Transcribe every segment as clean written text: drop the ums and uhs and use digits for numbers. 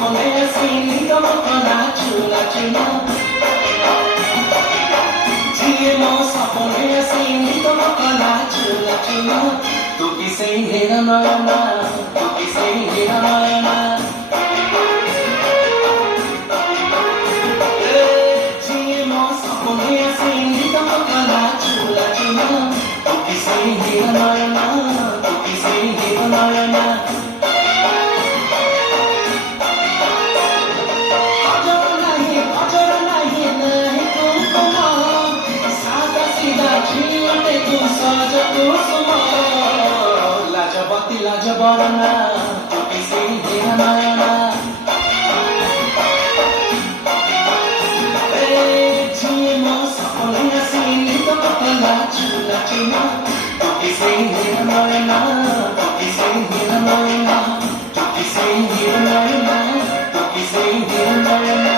sapone asini tomo kana chula china Jiye mo sapone asini tomo kana chula china Tu kisai hera nayana Tu kisai hera nayana Jiye mo sapone asini tomo kana chula china Tu kisai hera nayana Tu kisai hera nayana Lajabarana, tu kisai hera nayana Jiye mo sapone asini tomo kana chula china Tu kisai hera nayana Tu kisai hera nayana Tu kisai hera nayana Tu kisai hera nayana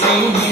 Sing